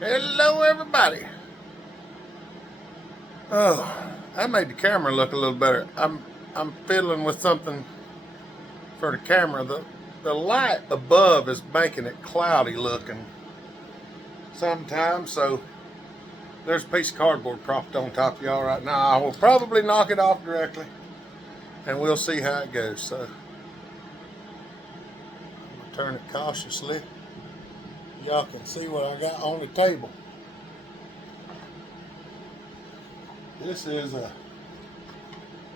Hello, everybody. Oh, I made the camera look a little better. I'm fiddling with something for the camera. The light above is making it cloudy looking sometimes. So there's a piece of cardboard propped on top of y'all right now. I will probably knock it off directly, and we'll see how it goes. So I'm gonna turn it cautiously. Y'all can see what I got on the table. This is a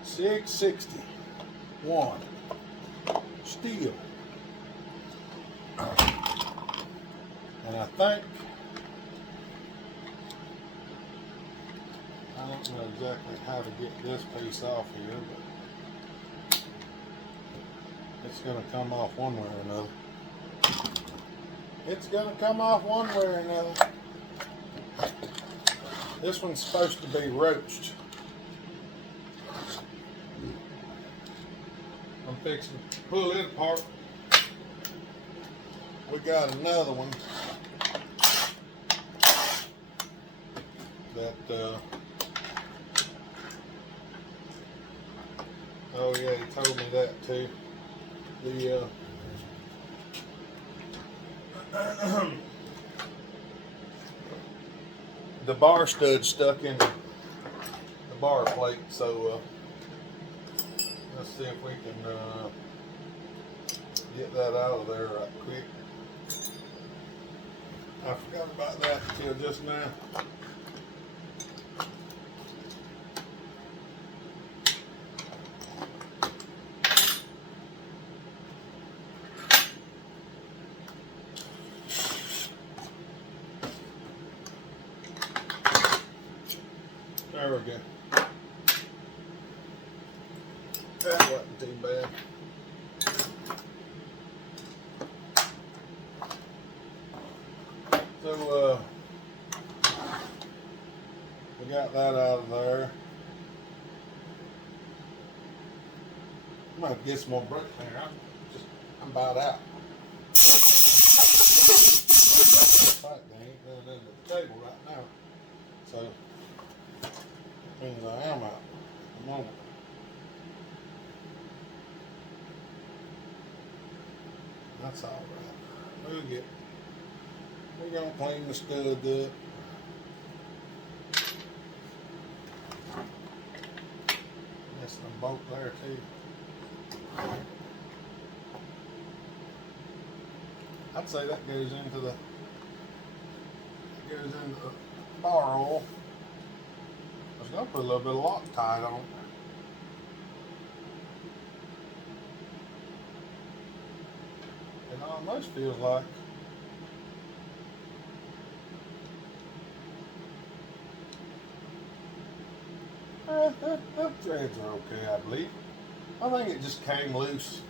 661 Stihl. And I think, I don't know exactly how to get this piece off here, but it's going to come off one way or another. It's going to come off one way or another. This one's supposed to be roached. I'm fixing to pull it apart. We got another one that, oh yeah, he told me that too. The bar stud stuck in the bar plate, so let's see if we can get that out of there right quick. I forgot about that until just now. There we go. That wasn't too bad. So we got that out of there. I'm gonna have to get some more brake cleaner. I'm about out. In fact, they ain't done under the table right now. So means I am out at the moment. That's all right. We're gonna clean the stud up. There's some bolt there too. I'd say that goes into the bar oil. I was gonna put a little bit of Loctite on it. It almost feels like the threads are okay, I believe. I think it just came loose.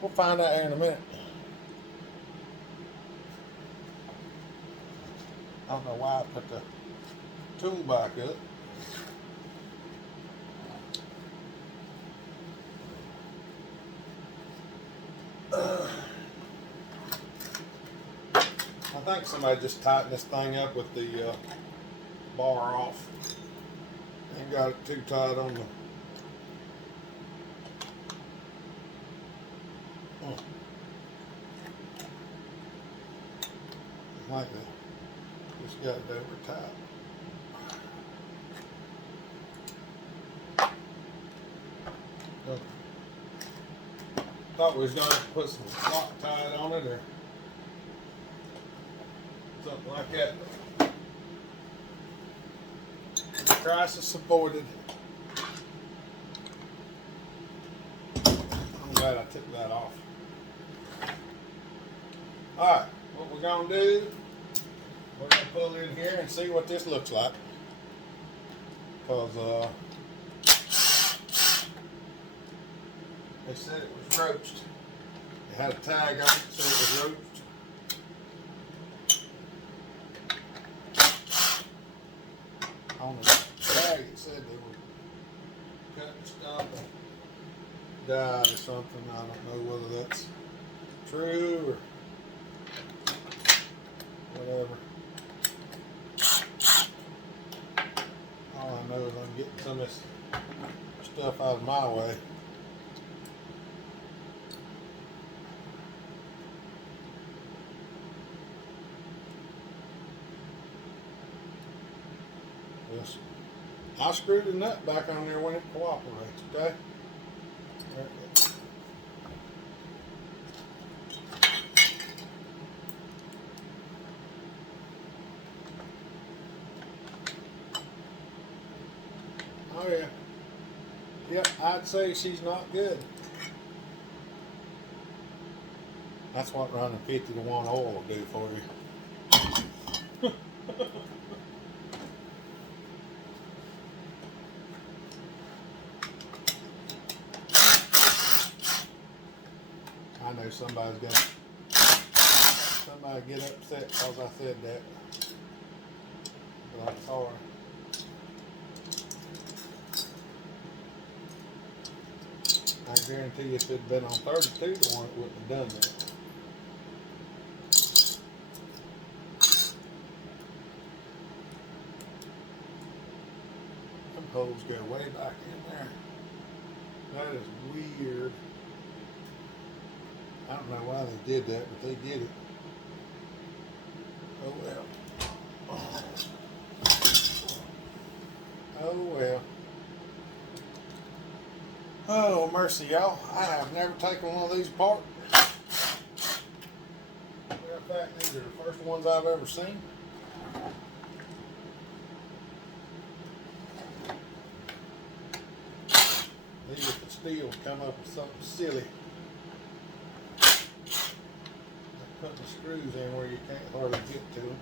We'll find out here in a minute. I don't know why I put the tool back up. I think somebody just tightened this thing up with the bar off and got it too tight on the like that. Just got it over tight. Thought we was going to put some Loctite on it or something like that. Crisis aborted. I'm glad I took that off. Alright, what we're going to do, we're going to pull in here and see what this looks like. Because they said it was roached. It had a tag on it, so it was roached. On the tag it said they were cutting stuff and dyed or something. I don't know whether that's true or whatever. All I know is I'm getting some of this stuff out of my way. I screwed the nut back on there when it cooperates, okay? There it goes. Oh yeah. Yep, I'd say she's not good. That's what running 50 to 1 oil will do for you. I know somebody get upset because I said that. But I'm sorry. I guarantee you if it had been on 32 to 1, it wouldn't have done that. Them holes go way back in there. That is weird. I don't know why they did that, but they did it. Oh well. Oh well. Oh mercy, y'all. I have never taken one of these apart. Matter of fact, these are the first ones I've ever seen. These at the Stihl come up with something silly. Putting the screws in where you can't hardly get to them.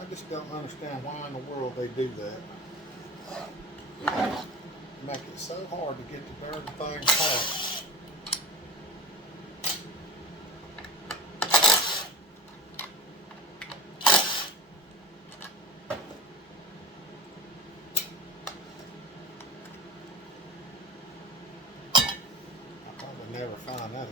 I just don't understand why in the world they do that. Make it so hard to get the darn thing apart. Never find that again.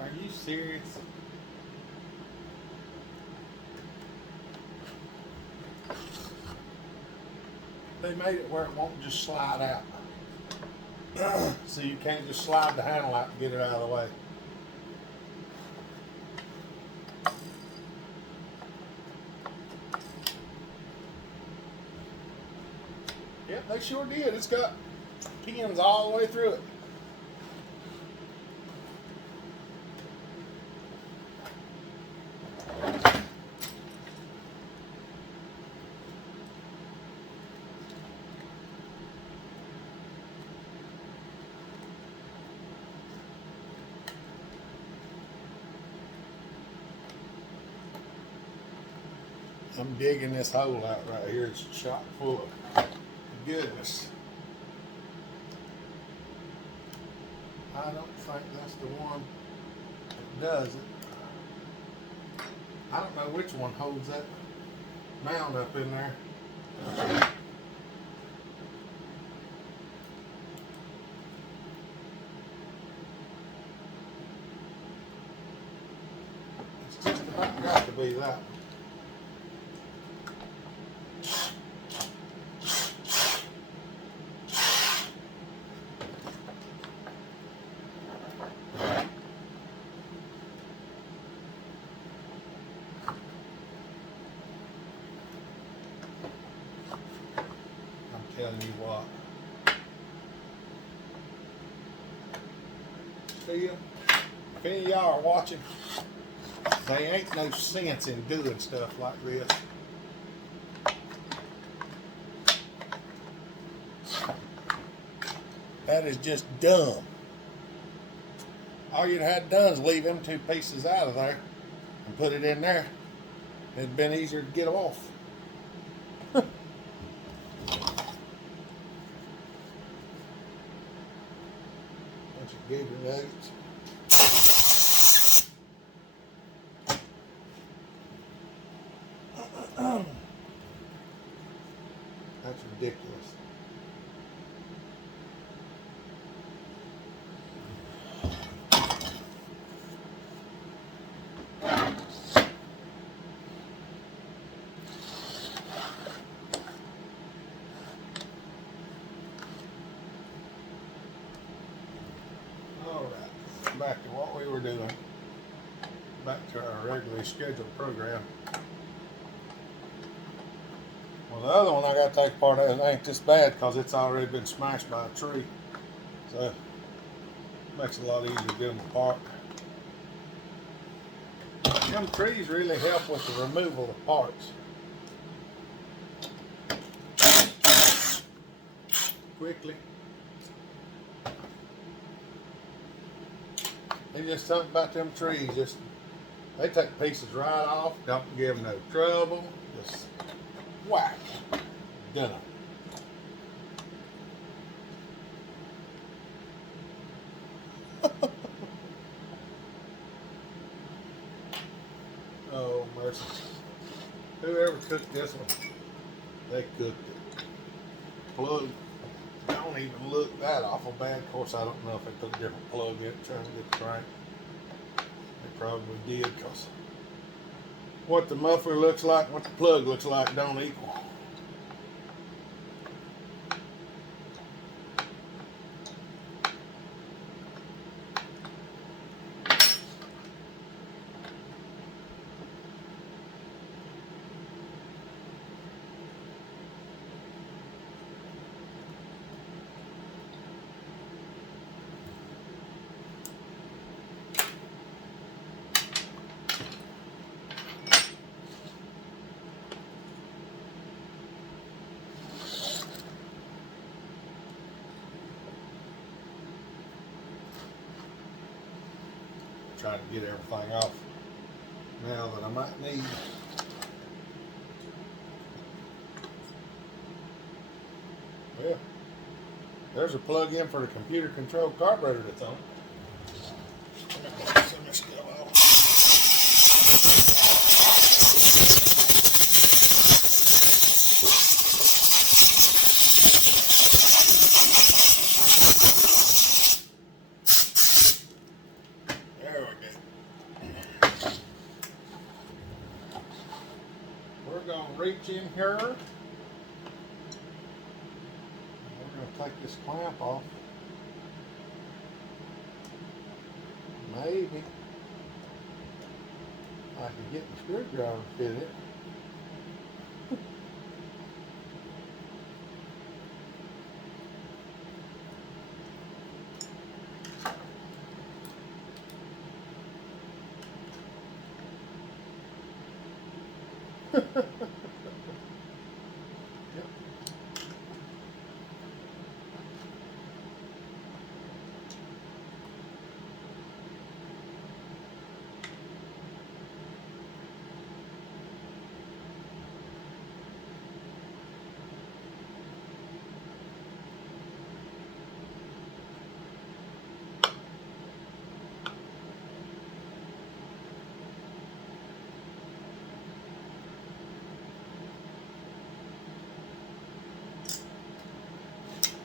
Are you serious? They made it where it won't just slide out. So you can't just slide the handle out and get it out of the way. Yep, they sure did. It's got pins all the way through it. I'm digging this hole out right here. It's chock full of goodness. I don't think that's the one that does it. I don't know which one holds that mound up in there. It's just about got to be that one. Telling you what, Stihl, if any of y'all are watching, there ain't no sense in doing stuff like this. That is just dumb. All you'd have done is leave them two pieces out of there and put it in there. It'd been easier to get off. Bunch of goober nuggets. ridiculous. Alright, back to what we were doing. Back to our regularly scheduled program. Well, the other one I got to take apart of, it ain't this bad because it's already been smashed by a tree. So it makes it a lot easier to get them apart. Them trees really help with the removal of parts. Quickly. It's just something about them trees. Just they take pieces right off. Don't give them no trouble. Just whack. Done. Oh mercy! Whoever cooked this one, they cooked it. Plug. Don't even look that awful bad. Of course, I don't know if they put a different plug in it trying to get the crank. They probably did, because what the muffler looks like and what the plug looks like don't equal. Trying to get everything off now that I might need. Well, there's a plug-in for the computer controlled carburetor that's on it. Reach in here. We're going to take this clamp off. Maybe I can get the screwdriver to fit it.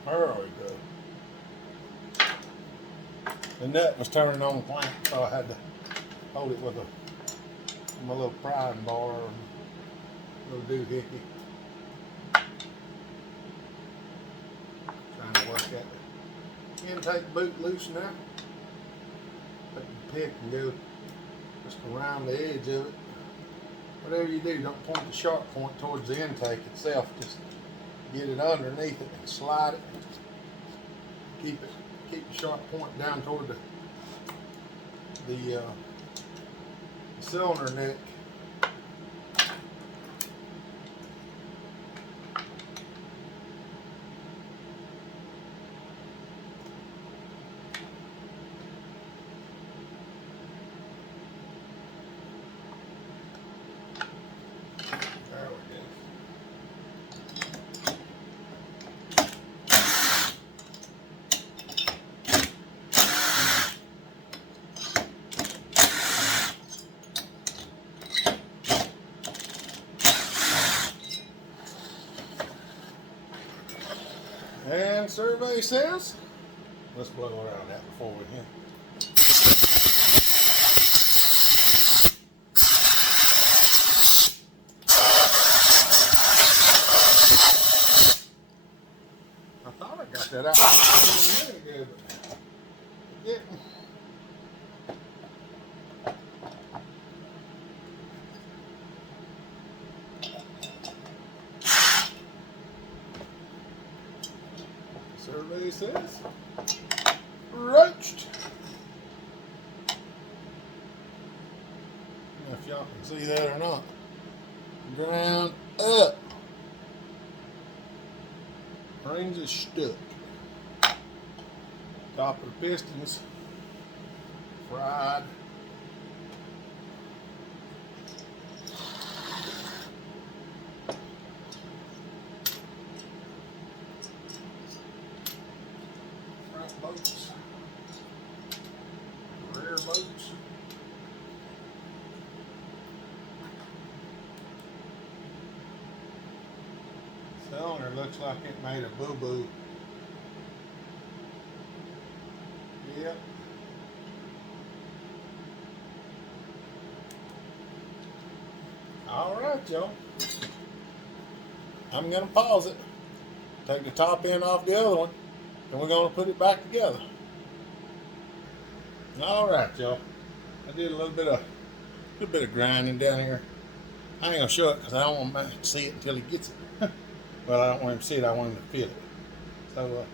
There we go. The nut was turning on the clamp, so I had to hold it with my little prying bar and little doohickey. Trying to work that intake boot loose now. Take the pick and go just around the edge of it. Whatever you do, don't point the sharp point towards the intake itself. Just get it underneath it and slide it. Keep the sharp point down toward the cylinder neck. survey says. Let's blow around that before we hit. I thought I got that out a minute ago, but I didn't. Survey says roached. I don't know if y'all can see that or not. Ground up. Rings is stuck. Top of the pistons fried. Front bolts. Rear bolts. Cylinder looks like it made a boo-boo. Yep. All right, y'all. I'm going to pause it. Take the top end off the other one, and we're going to put it back together. All right, y'all. I did a little bit of grinding down here. I ain't gonna show it because I don't want him to see it until he gets it. Well, I don't want him to see it. I want him to feel it. So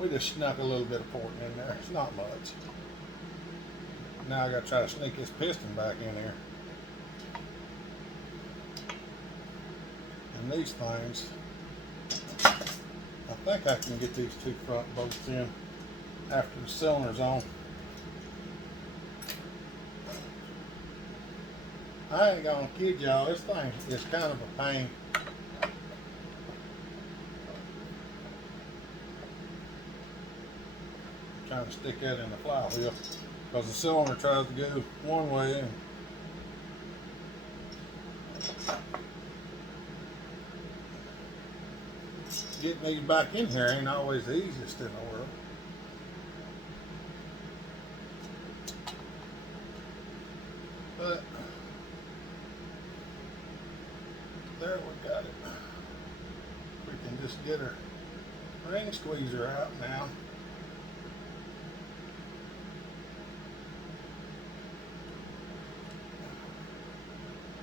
we just snuck a little bit of porting in there. It's not much. Now I got to try to sneak this piston back in here. And these things, I think I can get these two front bolts in after the cylinder's on. I ain't gonna kid y'all, this thing is kind of a pain. I'm trying to stick that in the flywheel because the cylinder tries to go one way and getting these back in here ain't always the easiest in the world. But there, we got it. We can just get our ring squeezer out now.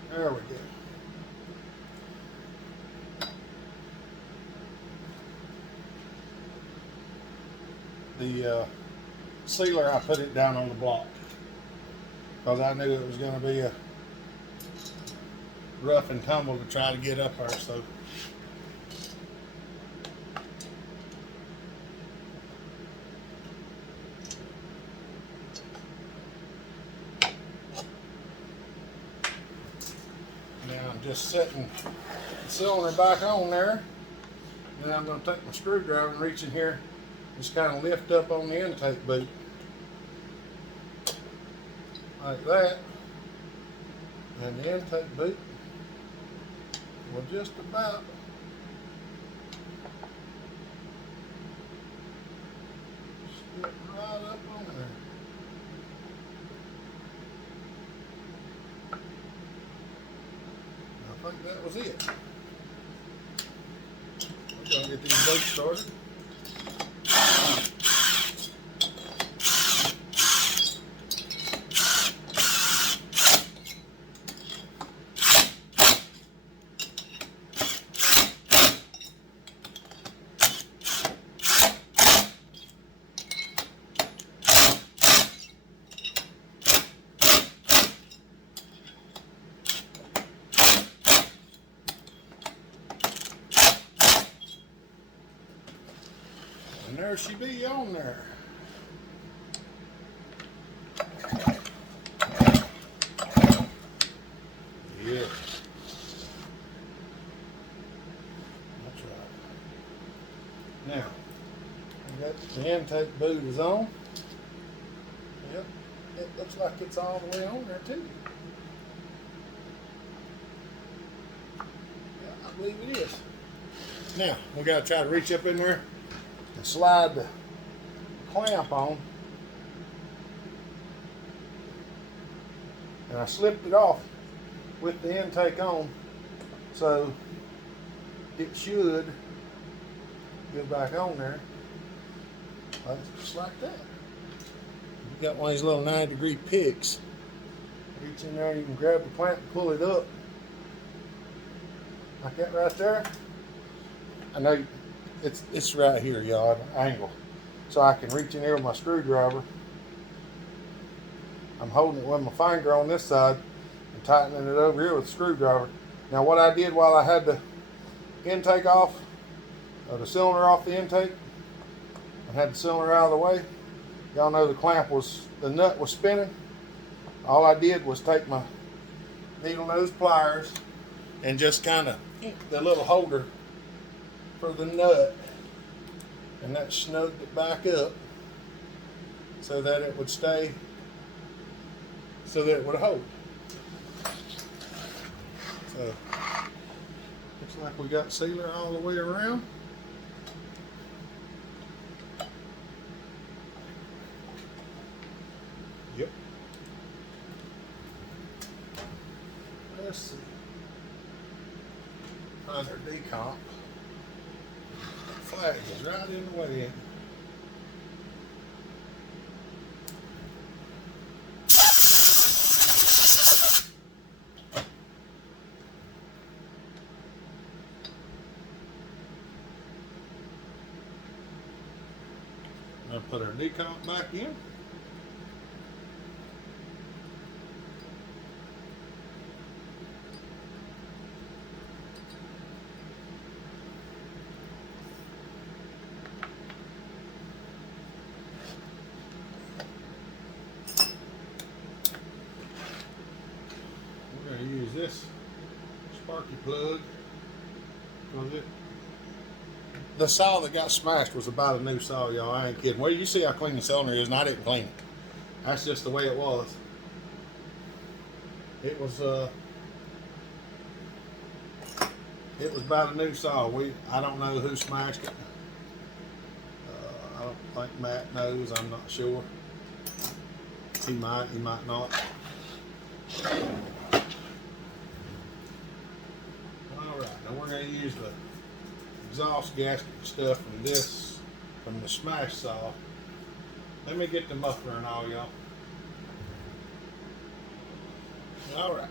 There we go. The sealer, I put it down on the block because I knew it was going to be a rough and tumble to try to get up there. So now I'm just setting the cylinder back on there. Then I'm going to take my screwdriver and reach in here, just kind of lift up on the intake boot like that, and the intake boot will just about stick right up on there. I think that was it. We're going to get these bolts started. And there she be on there. Yeah. That's right. Now, we got the intake boot is on. Yep. It looks like it's all the way on there too. Yeah, I believe it is. Now, we got to try to reach up in there slide the clamp on, and I slipped it off with the intake on, so it should go back on there just like that. You got one of these little 90-degree picks. Reach in there, you can grab the clamp and pull it up like that right there. I know it's right here, y'all, at an angle, so I can reach in there with my screwdriver. I'm holding it with my finger on this side and tightening it over here with a screwdriver. Now what I did while I had the intake off, the cylinder off the intake, I had the cylinder out of the way. Y'all know the nut was spinning. All I did was take my needle nose pliers and just kind of the little holder for the nut, and that snugged it back up so that it would stay, so that it would hold. So looks like we got sealer all the way around. Yep. Let's see. Find our decomp. Flag is right in the way. I'll put our decomp back in. We're going to use this sparky plug because the saw that got smashed was about a new saw, y'all. I ain't kidding. Well, you see how clean the cylinder is, and I didn't clean it. That's just the way it was. It was about a new saw. I don't know who smashed it. I don't think Matt knows. I'm not sure. He might not. All right, now we're going to use the exhaust gasket stuff from the smash saw. Let me get the muffler and all, y'all. All right.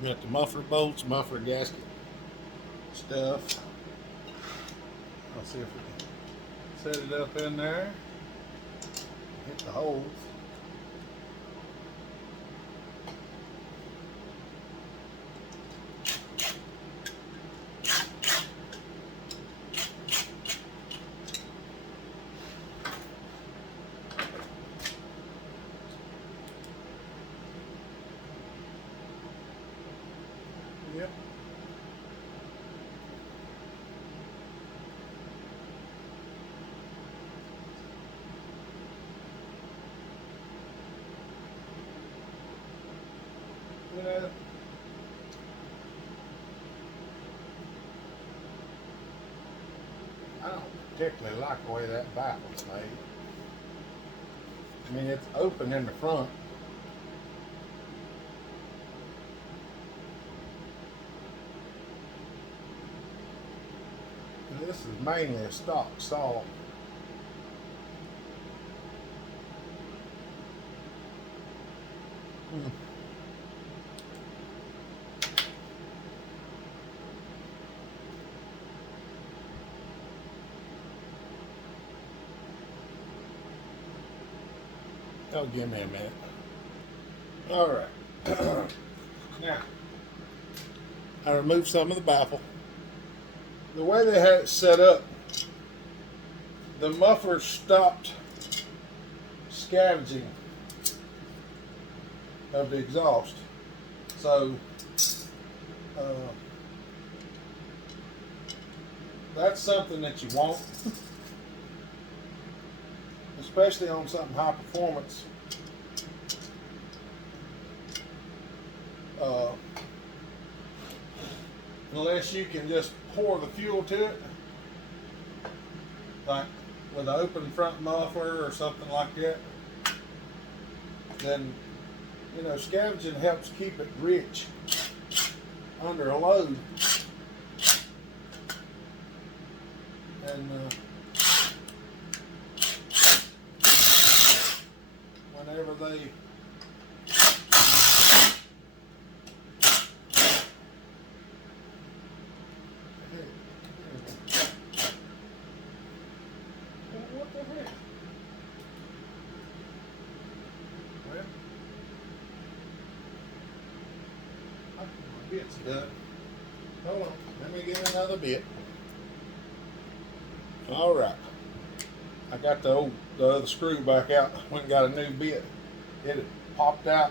We got the muffler bolts, muffler gasket stuff. I'll see if we can set it up in there. Hit the holes. Yep. You know, I don't particularly like the way that baffle's made. I mean, it's open in the front. This is mainly a stock saw. Oh, give me a minute. All right. Now, I removed some of the baffle. The way they had it set up, the muffler stopped scavenging of the exhaust. So that's something that you want, especially on something high performance. Unless you can just pour the fuel to it. like with an open front muffler or something like that, then, you know, scavenging helps keep it rich under a load. And whenever they what the heck? Well, my bit's done. Hold on, let me get another bit. All right, I got the other screw back out. Went and got a new bit. It had popped out.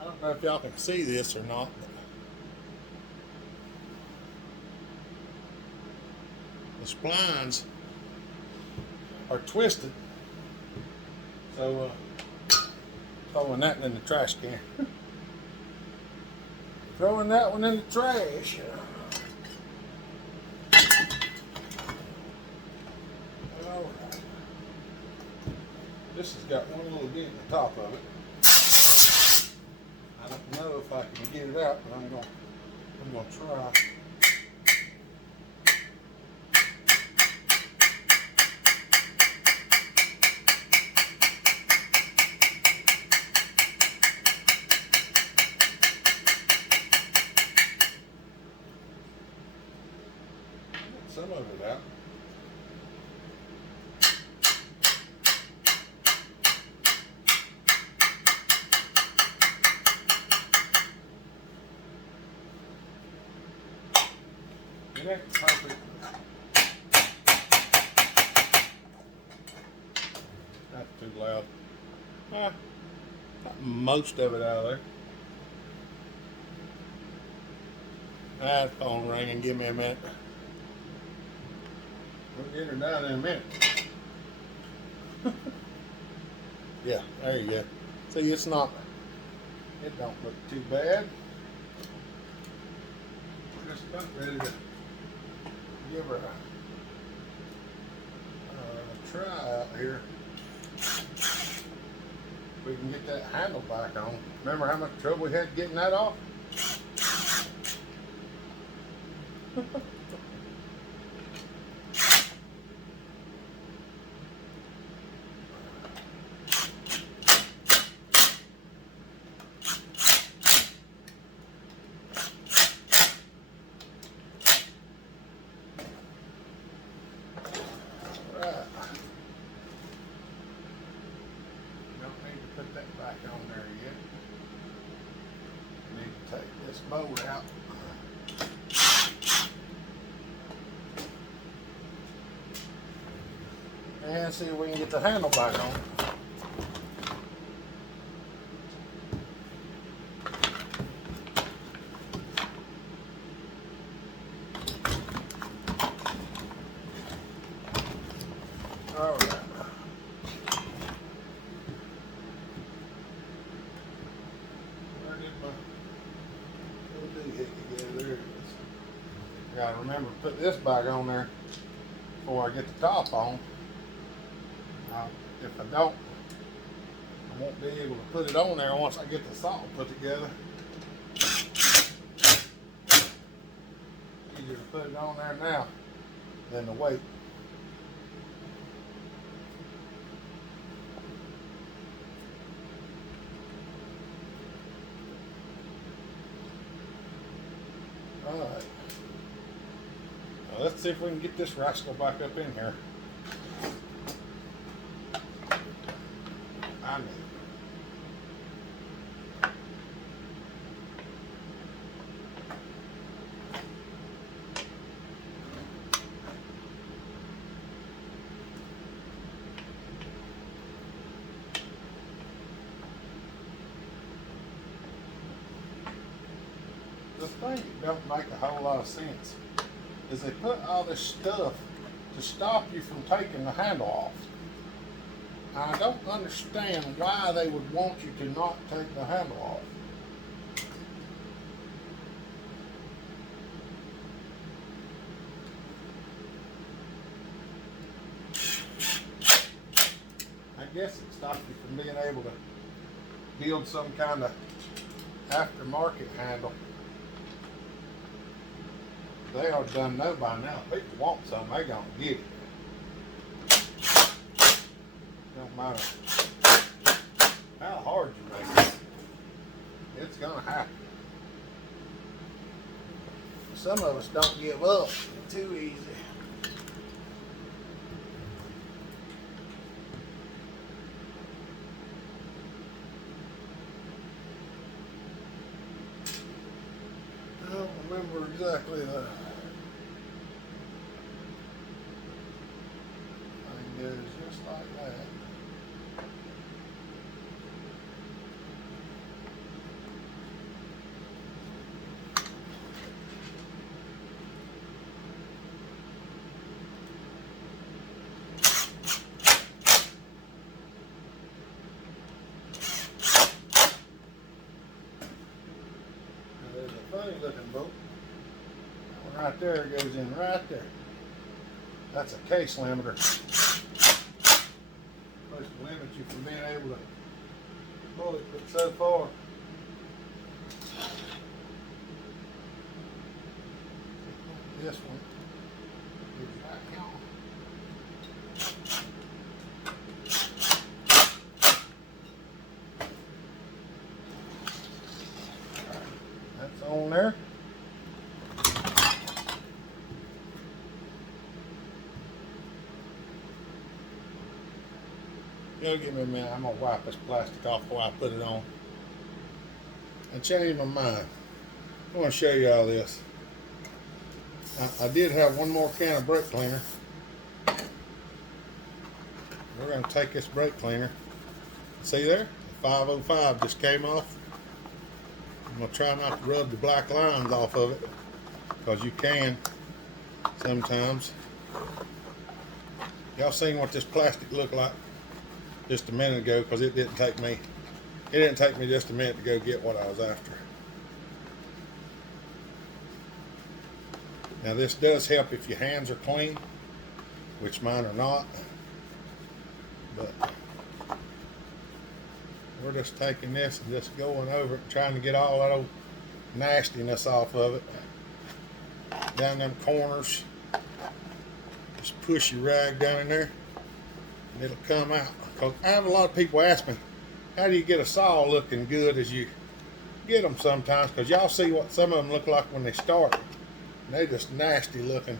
I don't know if y'all can see this or not, but the splines are twisted. So throwing that in the trash can. Throwing that one in the trash. All right. This has got one little dent in the top of it. I don't know if I can get it out, but I'm gonna try. Some of it out. It ain't perfect. That's too loud. Got most of it out of there. That phone ringing. Give me a minute. We'll get her down in a minute. Yeah, there you go. See, it don't look too bad. We're just about ready to give her a try out here. If we can get that handle back on. Remember how much trouble we had getting that off? Put that back on there yet. Need to take this mold out. And see if we can get the handle back on. All right. Gotta remember to put this back on there before I get the top on. If I don't, I won't be able to put it on there once I get the saw put together. Easier to put it on there now than to wait. All right. Now let's see if we can get this rascal back up in here. I need. The thing that don't make a whole lot of sense is they put all this stuff to stop you from taking the handle off. I don't understand why they would want you to not take the handle off. guess it stops you from being able to build some kind of aftermarket handle. They are done know by now. If people want something, they're gonna get it. Don't matter how hard you make it, it's gonna happen. Some of us don't give up too easy. I don't remember exactly the thing goes just like that. There's a funny looking bolt. That one right there goes in right there. That's a case limiter. Supposed to limit you from being able to pull it, but so far this one is back on. That's on there. You'll give me a minute. I'm gonna wipe this plastic off before I put it on. I changed my mind. I want to show you all this. I did have one more can of brake cleaner. We're going to take this brake cleaner. See there? The 505 just came off. I'm going to try not to rub the black lines off of it, because you can sometimes. Y'all seen what this plastic looked like just a minute ago, because it didn't take me just a minute to go get what I was after. Now this does help if your hands are clean, which mine are not, but we're just taking this and just going over it, trying to get all that old nastiness off of it. Down them corners, just push your rag down in there and it'll come out. Because I have a lot of people ask me, how do you get a saw looking good as you get them sometimes? Because y'all see what some of them look like when they start. They're just nasty looking.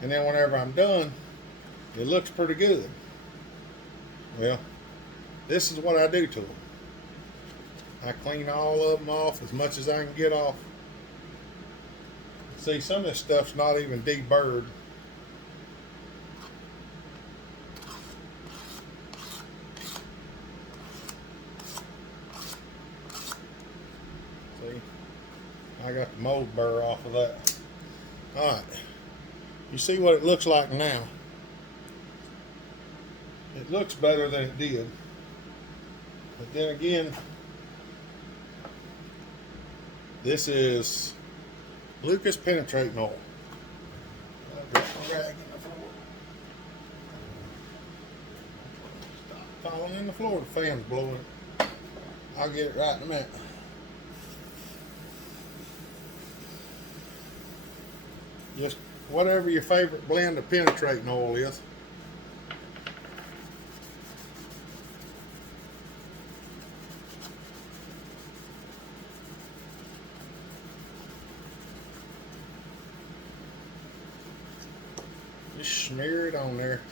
And then whenever I'm done, it looks pretty good. Well, this is what I do to them. I clean all of them off as much as I can get off. See, some of this stuff's not even deburred. See? I got the mold burr off of that. Alright. You see what it looks like now. It looks better than it did. But then again, this is Lucas penetrating oil. I've got my rag in the floor. Stop falling in the floor, the fan's blowing. I'll get it right in a minute. Just whatever your favorite blend of penetrating oil is. Just smear it on there.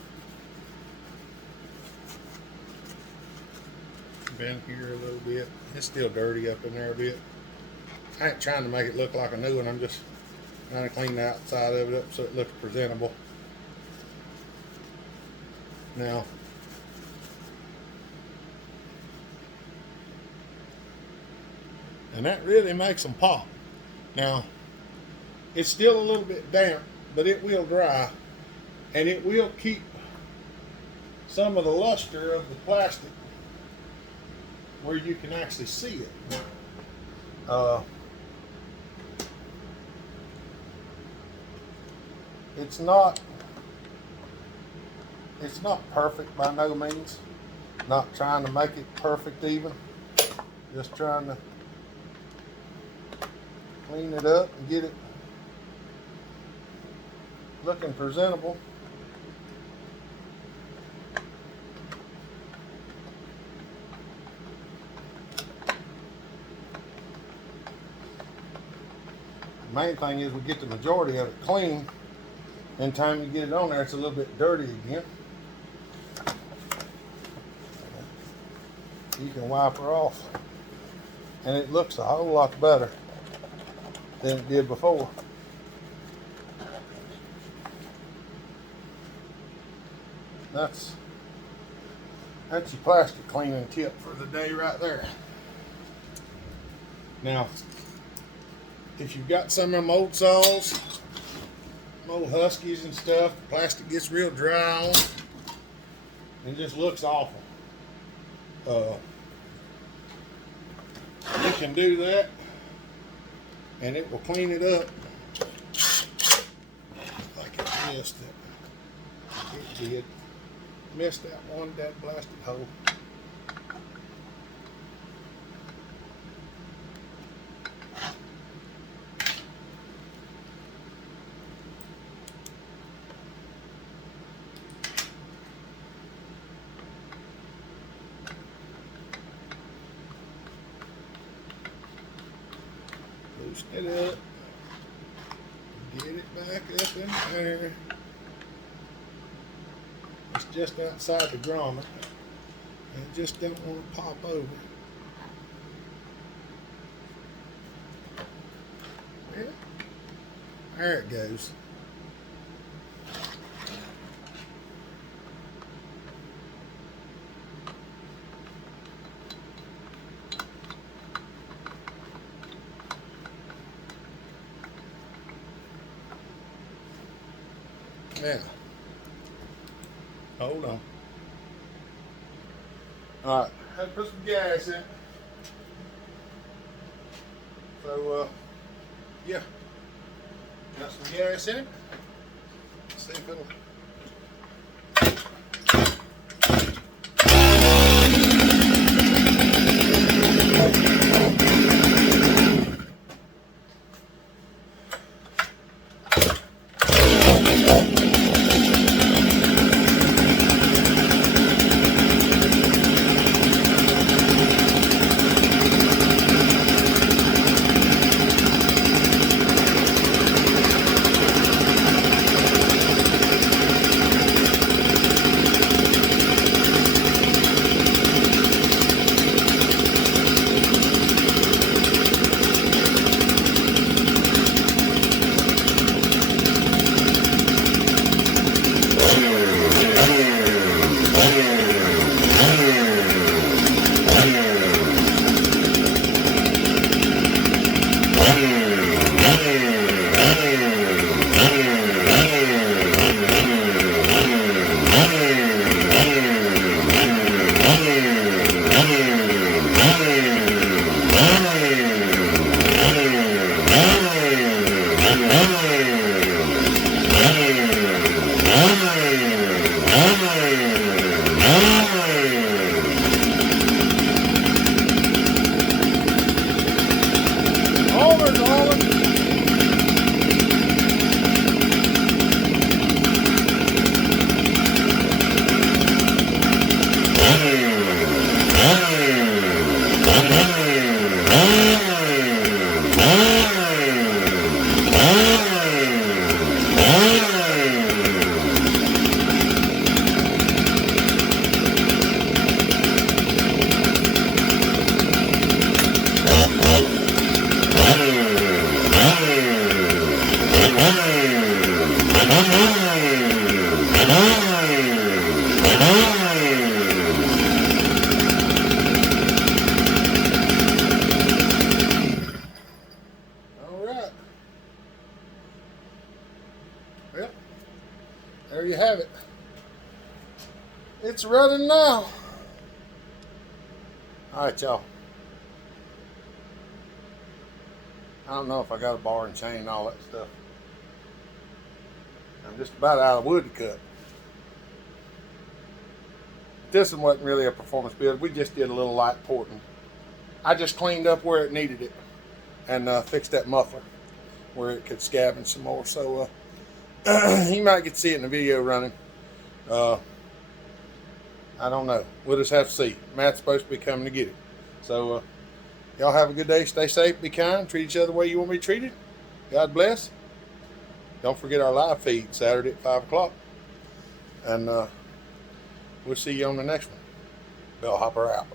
Bend here a little bit. It's still dirty up in there a bit. I ain't trying to make it look like a new one. I'm just trying to clean the outside of it up so it looks presentable. Now, and that really makes them pop. Now, it's still a little bit damp, but it will dry, and it will keep some of the luster of the plastic where you can actually see it. It's not It's not perfect by no means. Not trying to make it perfect even. Just trying to clean it up and get it looking presentable. The main thing is we get the majority of it clean. In time you get it on there, it's a little bit dirty again. You can wipe her off. And it looks a whole lot better than it did before. That's your plastic cleaning tip for the day right there. Now, if you've got some of them old saws, old Huskies and stuff, the plastic gets real dry on it. It just looks awful. You can do that and it will clean it up like it missed it. It did. Missed that one, that blasted hole. Loosen it up. Get it back up in there. It's just outside the grommet. And it just don't want to pop over. Yeah. There it goes. Now, hold on. All right, had to put some gas in. So, yeah, got some gas in it. Let's see if it'll. Well, there you have it. It's running now. All right, y'all. I don't know if I got a bar and chain and all that stuff. I'm just about out of wood to cut. this one wasn't really a performance build. We just did a little light porting. I just cleaned up where it needed it and fixed that muffler where it could scavenge some more. So you might get to see it in the video running. I don't know. We'll just have to see. Matt's supposed to be coming to get it. So y'all have a good day. Stay safe. Be kind. Treat each other the way you want to be treated. God bless. Don't forget our live feed Saturday at 5 o'clock. And we'll see you on the next one. Bellhopper out.